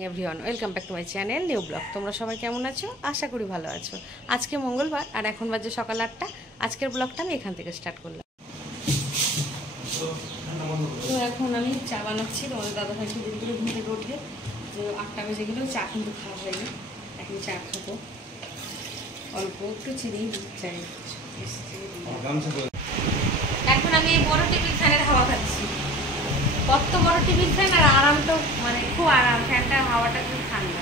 Everyone welcome back to my channel new blog. তোমরা সবাই কেমন আছো? আশা করি ভালো আছো। আজকে মঙ্গলবার আর এখন বাজে সকাল 8টা। আজকের ব্লগটা আমি এখান থেকে স্টার্ট করলাম। তো এখন আমি চা বানাচ্ছি। তোমাদের দাদাভাই দিন করে ঘুম থেকে উঠে যে 8টা বেজে গেলেও চা কিন্তু খাওয়া হয়নি। এখন চা খাবো, অল্প একটু চিনি চাই। এখন আমি এই বড় টেবিল ফ্যানের হাওয়া খাচ্ছি। কত বড় টিভি ফ্যান আর আরাম তো মানে খুব আরাম, ফ্যানটার হাওয়াটা খুব ঠান্ডা।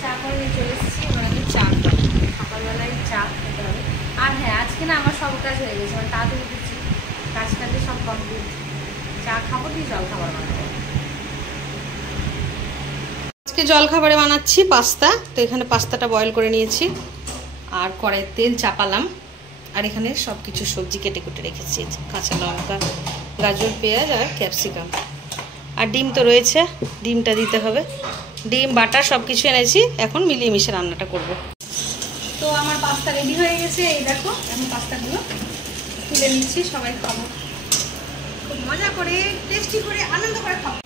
চা করে নিয়ে চলে এসেছি, এবার আমি চা খাবো। সকালবেলায় চা খেতে হবে। আর হ্যাঁ, আজকে না আমার সব কাজ হয়ে গেছে, মানে তাড়াতাড়ি উঠেছি, কাজ টাজে সব কমপ্লিট। চা খাবো দিয়ে জল খাবার বানাবো। আজকে জল খাবারে বানাচ্ছি পাস্তা। তো এখানে পাস্তাটা বয়েল করে নিয়েছি আর কড়াইয়ে তেল চাপালাম। আর এখানে সব কিছু সবজি কেটে কুটে রেখেছি, কাঁচা লঙ্কা, গাজর, পেঁয়াজ আর ক্যাপসিকাম। আর ডিম তো রয়েছে, ডিমটা দিতে হবে। ডিম বাটার সব কিছু এনেছি, এখন মিলিয়ে মিশে রান্নাটা করব। তো আমার পাস্তা রেডি হয়ে গেছে, এই দেখো। আমি পাস্তাগুলো তুলে নিচ্ছি, সবাই খাবো খুব মজা করে, টেস্টি করে, আনন্দ করে খাবো।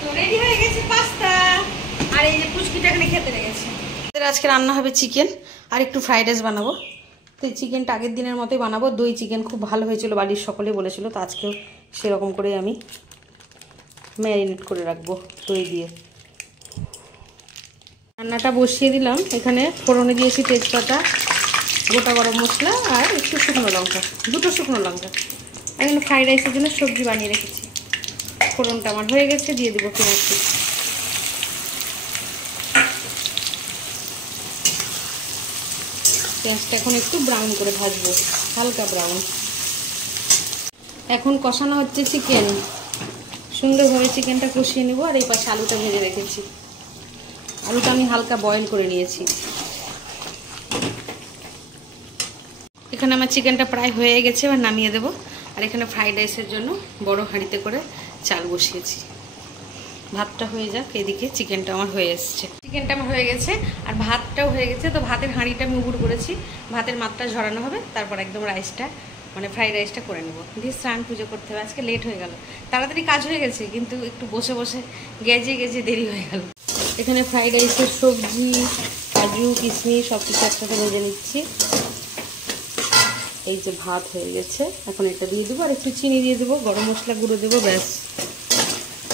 তো রেডি হয়ে গেছে পাস্তা। আর এই যে পুচকিটা এখানে খেতে লেগেছে। আজকে রান্না হবে চিকেন আর একটু ফ্রাইড রাইস বানাবো। তো এই চিকেনটা আগের দিনের মতোই বানাবো। দই চিকেন খুব ভালো হয়েছিল, বাড়ির সকলে বলেছিল। তো আজকেও সেরকম করে আমি ম্যারিনেট করে রাখবো দই দিয়ে। রান্নাটা বসিয়ে দিলাম। এখানে ফোড়নে দিয়েছি তেজপাতা, গোটা গরম মশলা আর একটু শুকনো লঙ্কা, দুটো শুকনো লঙ্কা। এখানে ফ্রাইড রাইসের জন্য সবজি বানিয়ে রেখেছি। ফোড়নটা আমার হয়ে গেছে, দিয়ে দেবো পেঁয়াজ। পেঁয়াজটা এখন একটু ব্রাউন করে ভাজবো, হালকা ব্রাউন। এখন কষানো হচ্ছে চিকেন। সুন্দরভাবে চিকেনটা কষিয়ে নেবো। আর এই পাশে আলুটা ভেজে রেখেছি। আলুটা আমি হালকা বয়েল করে নিয়েছি। এখানে আমার চিকেনটা প্রায় হয়ে গেছে, এবার নামিয়ে দেবো। আর এখানে ফ্রাইড রাইসের জন্য বড় হাঁড়িতে করে চাল বসিয়েছি। ভাতটা হয়ে যাক, এদিকে চিকেনটা আমার হয়ে এসছে। চিকেনটা আমার হয়ে গেছে আর ভাতটাও হয়ে গেছে। তো ভাতের হাঁড়িটা আমি উবুড় করেছি, ভাতের মাত্রা ঝরানো হবে, তারপর একদম রাইসটা মানে ফ্রাইড রাইসটা করে নেব। দিয়ে স্নান পুজো করতে হবে। আজকে লেট হয়ে গেল, তাড়াতাড়ি কাজ হয়ে গেছে কিন্তু একটু বসে বসে গেজে দেরি হয়ে গেল। এখানে ফ্রাইড রাইসের সবজি, কাজু, কিশমিশ সব কিছু একসাথে ভেজে নিচ্ছি। এই যে ভাত হয়ে গেছে, এখন এটা দিয়ে দেবো আর একটু চিনি দিয়ে দেবো, গরম মশলা গুঁড়ো দেবো, ব্যাস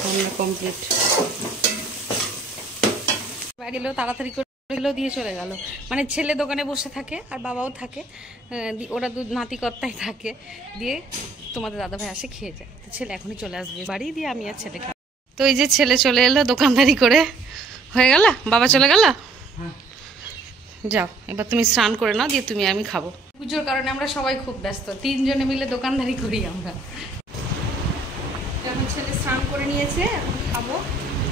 রান্না কমপ্লিট। গেলেও তাড়াতাড়ি করে গেলেও দিয়ে চলে গেল। মানে ছেলে দোকানে বসে থাকে আর বাবাও থাকে, ওরা দু নাতিকর্তাই থাকে। দিয়ে তোমাদের দাদাভাই আসে খেয়ে যায়। তো ছেলে এখনই চলে আসবে বাড়ি, দিয়ে আমি আর ছেলে খাবো। তো এই যে ছেলে চলে এলো দোকানদারি করে। হয়ে গেল, বাবা চলে গেল। যাও এবার তুমি স্নান করে নাও, দিয়ে তুমি আমি খাবো। পুজোর কারণে আমরা সবাই খুব ব্যস্ত, 3 জনে মিলে দোকানদারি করি আমরা। এখন ছেলে স্নান করে নিয়েছে, এখন খাবো।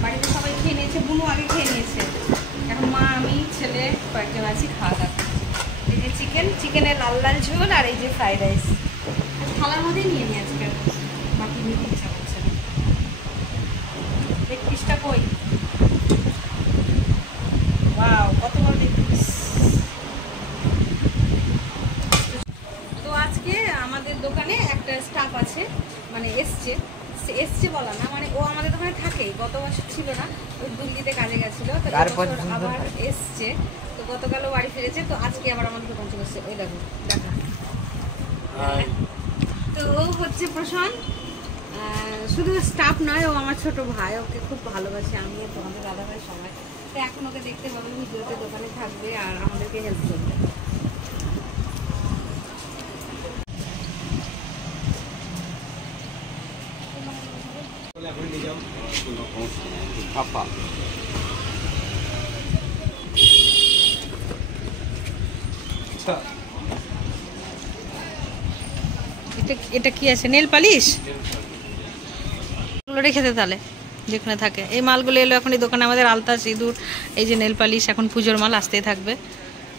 বাড়িতে সবাই খেয়ে নিয়েছে, বুনু আগে খেয়ে নিয়েছে। এখন মা, আমি, ছেলে কয়েকজন আছি, খাওয়া দাওয়া। এই যে চিকেনের লাল লাল ঝোল আর এই যে ফ্রাইড রাইস থালার মধ্যেই নিয়ে নিয়ে আজকে, বাকি নিতে ইচ্ছা করছে না। লেগ পিসটা কই? ওয়াও, কত বড় লেগ পিস। তো আজকে আমাদের দোকানে একটা স্টাফ আছে, মানে এসছে বলা না, মানে ও আমাদের দোকানে থাকে। গত বছর ছিল না, ওই দিল্লিতে কাজে গেছিল। তো আবার এসছে। তো গতকালও বাড়ি ফিরেছে। তো আজকে আবার আমাদের দোকান চলে এসছে। ওই দেখো, দেখা। তো ও হচ্ছে প্রশান্ত। শুধু স্টাফ নয়, ও আমার ছোট ভাই, ওকে খুব ভালোবাসি আমি আর তোমাদের দাদাভাই সবাই। তো এখন ওকে দেখতে পাবো, ভিডিওতে দোকানে থাকবে আর আমাদেরকে হেল্প করবে। এটা কি আছে? নেল পালিশ গুলো রেখে দে তাহলে, যেখানে থাকে। এই মালগুলো এলো এখন এই দোকানে আমাদের, আলতা, সিঁদুর, এই যে নেল পালিশ। এখন পুজোর মাল আসতেই থাকবে।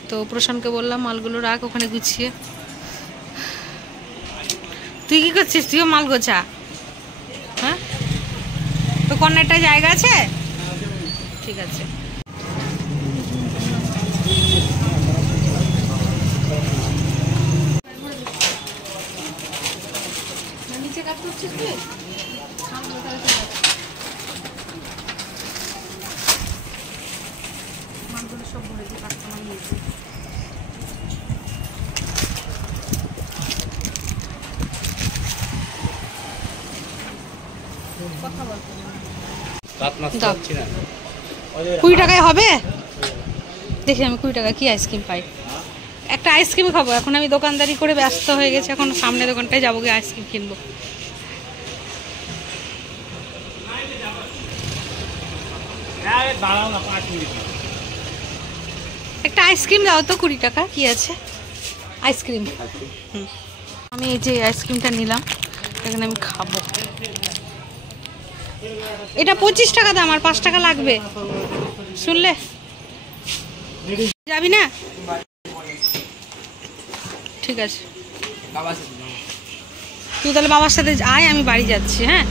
তো প্রশান্তকে বললাম মালগুলো রাখ ওখানে গুছিয়ে। তুই কি করছিস? তুইও মাল গোছা। হ্যাঁ, তো কর্নারটা জায়গা আছে? ঠিক আছে। নিচে কাজ করছিস তুই? সব ভরেছি, কাস্টমার নিয়েছি। কথা বলতে 20 টাকায় হবে? দেখি আমি 20 টাকা কি আইসক্রিম পাই। একটা আইসক্রিম খাবো। এখন আমি দোকানদারি করে ব্যস্ত হয়ে গেছি, এখন সামনে দোকানটায় যাবো, গিয়ে আইসক্রিম কিনবো। একটা আইসক্রিম দাও তো, 20 টাকা কি আছে আইসক্রিম? আমি এই যে আইসক্রিমটা নিলাম, এখানে আমি খাবো। এটা 25 টাকা দাম, আর 5 টাকা লাগবে, শুনলে? যাবি না? ঠিক আছে, তুই তাহলে বাবার সাথে আয়, আমি বাড়ি যাচ্ছি। হ্যাঁ,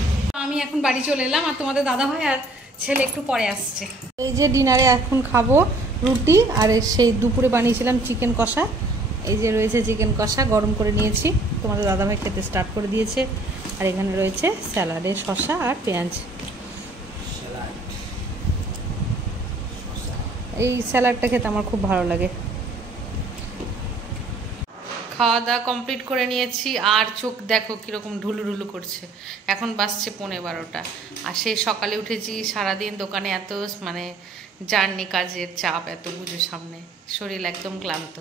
আমি এখন বাড়ি চলে এলাম, আর তোমাদের দাদাভাই আর ছেলে একটু পরে আসছে। এই যে ডিনারে এখন খাবো রুটি, আর সেই দুপুরে বানিয়েছিলাম চিকেন কষা। এই যে রয়েছে চিকেন কষা, গরম করে নিয়েছি, তোমাদের দাদাভাই খেতে স্টার্ট করে দিয়েছে। আর এখানে রয়েছে স্যালাডে শসা আর পেঁয়াজ। এই স্যালাডটা খেতে আমার খুব ভালো লাগে। খাওয়া দাওয়া কমপ্লিট করে নিয়েছি, আর চোখ দেখো কীরকম ঢুলু ঢুলু করছে। এখন বাজছে 11:15, আর সেই সকালে উঠেছি, সারাদিন দোকানে এত মানে জার্নি, কাজের চাপ, এত বুঝো সামনে, শরীর একদম ক্লান্ত।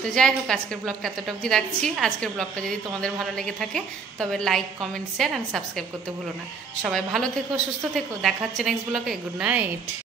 তো যাই হোক, আজকের ব্লগটা এতটা অবধি রাখছি। আজকের ব্লগটা যদি তোমাদের ভালো লেগে থাকে তবে like, comment, share and subscribe করতে ভুলো না। সবাই ভালো থেকো, সুস্থ থেকো, দেখা হচ্ছে নেক্সট ব্লগে। Good night.